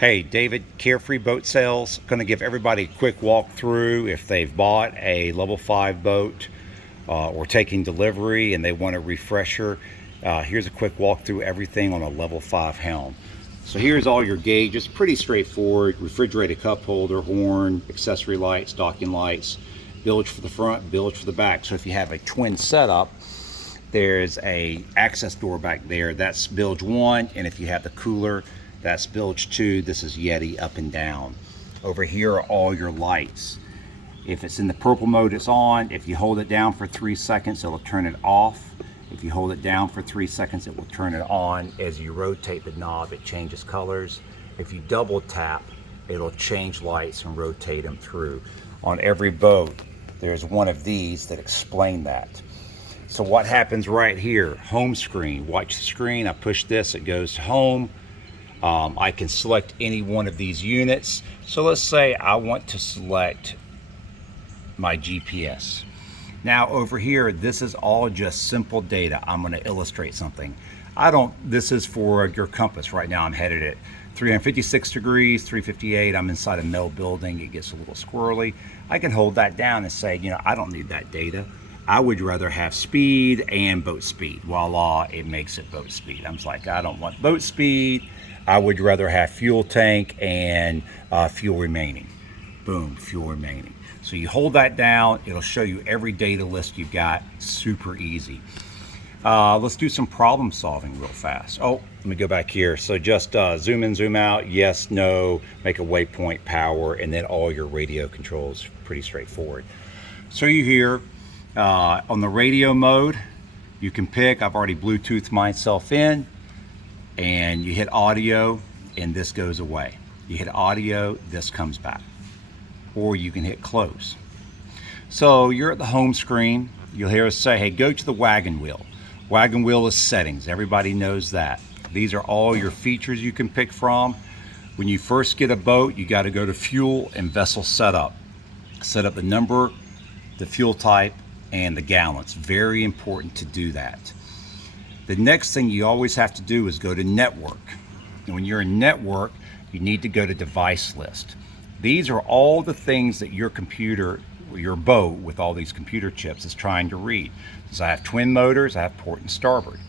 Hey, David, Carefree Boat Sales. Going to give everybody a quick walkthrough if they've bought a level 5 boat or taking delivery and they want a refresher. Here's a quick walkthrough everything on a level 5 helm. So here's all your gauges, pretty straightforward. Refrigerated cup holder, horn, accessory lights, docking lights, bilge for the front, bilge for the back. So if you have a twin setup, there's a access door back there. That's bilge 1, and if you have the cooler, that's bilge 2. This is Yeti up and down. Over here are all your lights. If it's in the purple mode, it's on. If you hold it down for 3 seconds, it'll turn it off. If you hold it down for 3 seconds, it will turn it on. As you rotate the knob, it changes colors. If you double tap, it'll change lights and rotate them through. On every boat, there's one of these that explain that. So what happens right here? Home screen. Watch the screen. I push this, it goes to home. I can select any one of these units. So let's say I want to select my GPS. Now over here, this is all just simple data. I'm going to illustrate something. This is for your compass. Right now I'm headed at 356 degrees, 358. I'm inside a mill building. It gets a little squirrely. I can hold that down and say, I don't need that data. I would rather have speed and boat speed. Voila, it makes it boat speed. I'm like, I don't want boat speed. I would rather have fuel tank and fuel remaining. Boom, fuel remaining. So you hold that down, it'll show you every data list you've got. Super easy. Let's do some problem solving real fast. Oh, let me go back here. So just zoom in, zoom out, yes, no, make a waypoint, power, and then all your radio controls. Pretty straightforward. So you hear on the radio mode, you can pick, I've already Bluetoothed myself in, and you hit audio and this goes away. You hit audio, this comes back. Or you can hit close. So you're at the home screen, you'll hear us say, hey, go to the wagon wheel. Wagon wheel is settings, everybody knows that. These are all your features you can pick from. When you first get a boat, you got to go to fuel and vessel setup. Set up the number, the fuel type, and the gallons. Very important to do that. The next thing you always have to do is go to network. And when you're in network, you need to go to device list. These are all the things that your computer, your boat with all these computer chips is trying to read. So I have twin motors, I have port and starboard.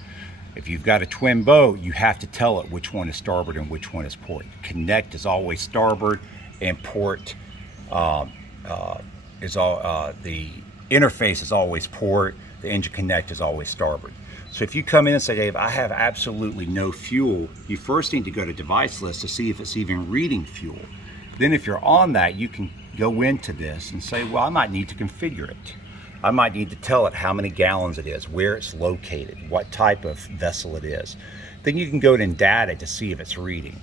If you've got a twin boat, you have to tell it which one is starboard and which one is port. Connect is always starboard, and port is all, the interface is always port, the engine connect is always starboard. So if you come in and say, Dave, I have absolutely no fuel, you first need to go to device list to see if it's even reading fuel. Then if you're on that, you can go into this and say, well, I might need to configure it. I might need to tell it how many gallons it is, where it's located, what type of vessel it is. Then you can go in data to see if it's reading.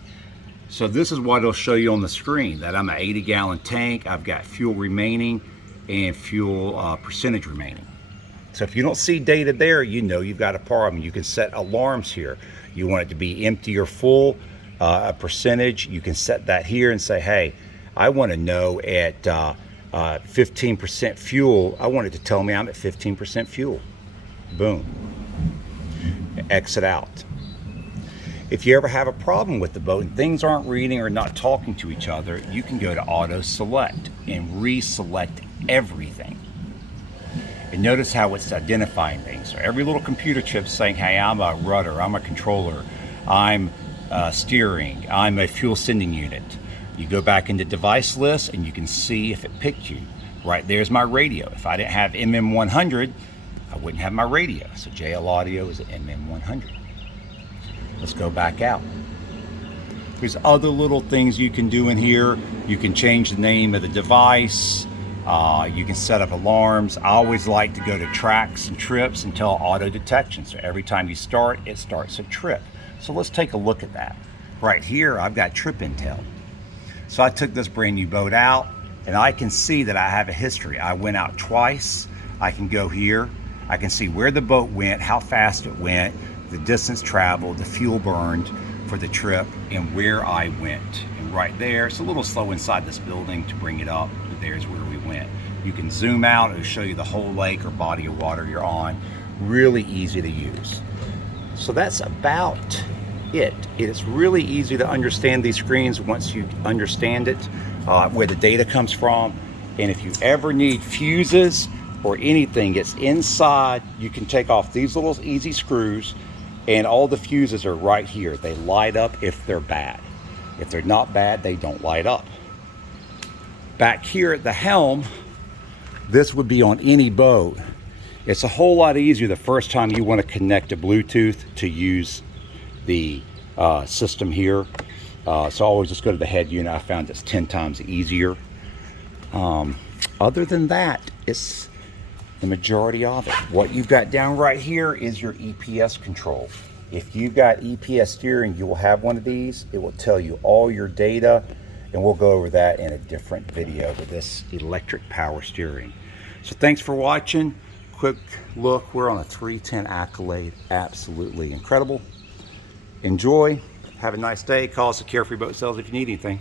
So this is what it'll show you on the screen, that I'm an 80-gallon tank, I've got fuel remaining and fuel percentage remaining. So if you don't see data there, you know you've got a problem. You can set alarms here. You want it to be empty or full, a percentage. You can set that here and say, hey, I want to know at 15% fuel, I want it to tell me I'm at 15% fuel. Boom. Exit out. If you ever have a problem with the boat and things aren't reading or not talking to each other, you can go to auto select and reselect everything. And notice how it's identifying things. So every little computer chip's saying, hey, I'm a rudder, I'm a controller, I'm steering, I'm a fuel sending unit. You go back into device list and you can see if it picked you. Right there's my radio. If I didn't have MM100, I wouldn't have my radio. So JL Audio is at MM100. Let's go back out. There's other little things you can do in here. You can change the name of the device. You can set up alarms. I always like to go to tracks and trips and tell auto detection. So every time you start, it starts a trip. So let's take a look at that. Right here, I've got trip intel. So I took this brand new boat out and I can see that I have a history. I went out twice. I can go here. I can see where the boat went, how fast it went, the distance traveled, the fuel burned for the trip, and where I went. And right there, it's a little slow inside this building to bring it up, but there's where we went. You can zoom out, it'll show you the whole lake or body of water you're on. Really easy to use. So that's about it. It is really easy to understand these screens once you understand it, where the data comes from. And if you ever need fuses or anything that's inside, you can take off these little easy screws, and all the fuses are right here. They light up if they're bad. If they're not bad, they don't light up. Back here at the helm, this would be on any boat. It's a whole lot easier the first time you want to connect to Bluetooth to use the system here. So always just go to the head unit. I found it's 10 times easier. Other than that, it's the majority of it. What you've got down right here is your EPS control. If you've got EPS steering, you will have one of these. It will tell you all your data, and we'll go over that in a different video with this electric power steering. So thanks for watching. Quick look, we're on a 310 Accolade. Absolutely incredible. Enjoy. Have a nice day. Call us at Carefree Boat Sales if you need anything.